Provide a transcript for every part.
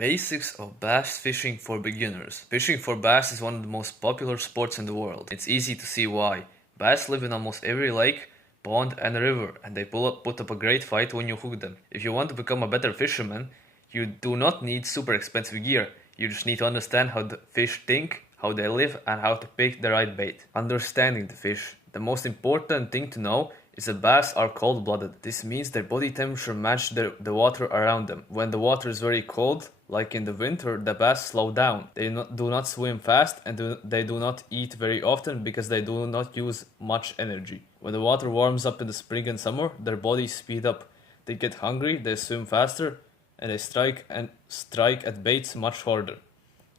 Basics of bass fishing for beginners. Fishing for bass is one of the most popular sports in the world. It's easy to see why. Bass live in almost every lake, pond, and river, and they put up a great fight when you hook them. If you want to become a better fisherman, you do not need super expensive gear. You just need to understand how the fish think, how they live, and how to pick the right bait. Understanding the fish. The most important thing to know is that bass are cold-blooded. This means their body temperature matches the water around them. When the water is very cold, like in the winter, the bass slow down. They do not swim fast and they do not eat very often because they do not use much energy. When the water warms up in the spring and summer, their bodies speed up. They get hungry, they swim faster, and they strike at baits much harder.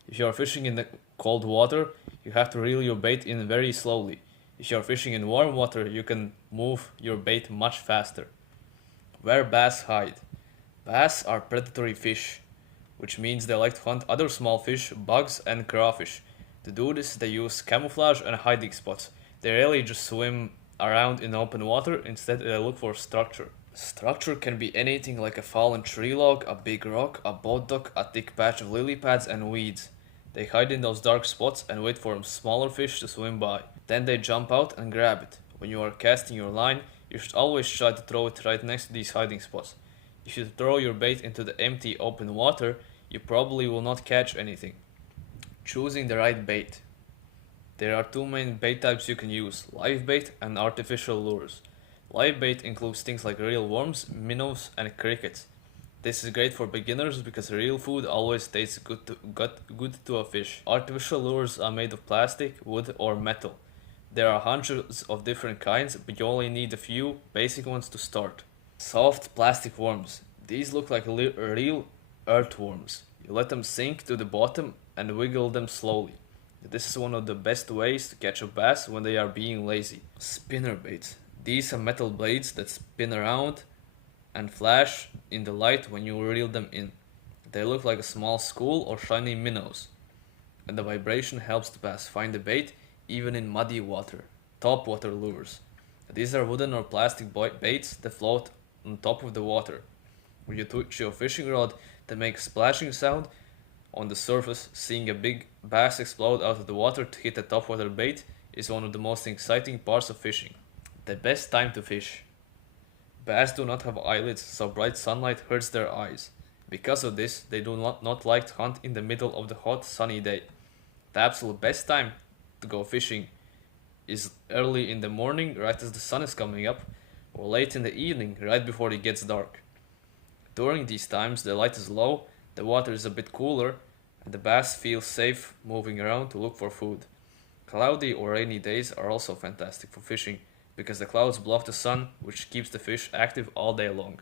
If you are fishing in the cold water, you have to reel your bait in very slowly. If you are fishing in warm water, you can move your bait much faster. Where bass hide. Bass are predatory fish, which means they like to hunt other small fish, bugs, and crawfish. To do this, they use camouflage and hiding spots. They rarely just swim around in open water, instead they look for structure. Structure can be anything like a fallen tree log, a big rock, a boat dock, a thick patch of lily pads and weeds. They hide in those dark spots and wait for smaller fish to swim by. Then they jump out and grab it. When you are casting your line, you should always try to throw it right next to these hiding spots. If you throw your bait into the empty open water, you probably will not catch anything. Choosing the right bait. There are two main bait types you can use, live bait and artificial lures. Live bait includes things like real worms, minnows, and crickets. This is great for beginners because real food always tastes good to a fish. Artificial lures are made of plastic, wood, or metal. There are hundreds of different kinds, but you only need a few basic ones to start. Soft plastic worms. These look like real earthworms. You let them sink to the bottom and wiggle them slowly. This is one of the best ways to catch a bass when they are being lazy. Spinner baits. These are metal blades that spin around and flash in the light when you reel them in. They look like a small school or shiny minnows, and the vibration helps the bass find the bait even in muddy water. Topwater lures. These are wooden or plastic baits that float on top of the water. When you touch your fishing rod, they make a splashing sound on the surface. Seeing a big bass explode out of the water to hit a topwater bait is one of the most exciting parts of fishing. The best time to fish. Bass do not have eyelids, so bright sunlight hurts their eyes. Because of this, they do not like to hunt in the middle of the hot, sunny day. The absolute best time to go fishing is early in the morning, right as the sun is coming up, or late in the evening, right before it gets dark. During these times, the light is low, the water is a bit cooler, and the bass feels safe moving around to look for food. Cloudy or rainy days are also fantastic for fishing, because the clouds block the sun, which keeps the fish active all day long.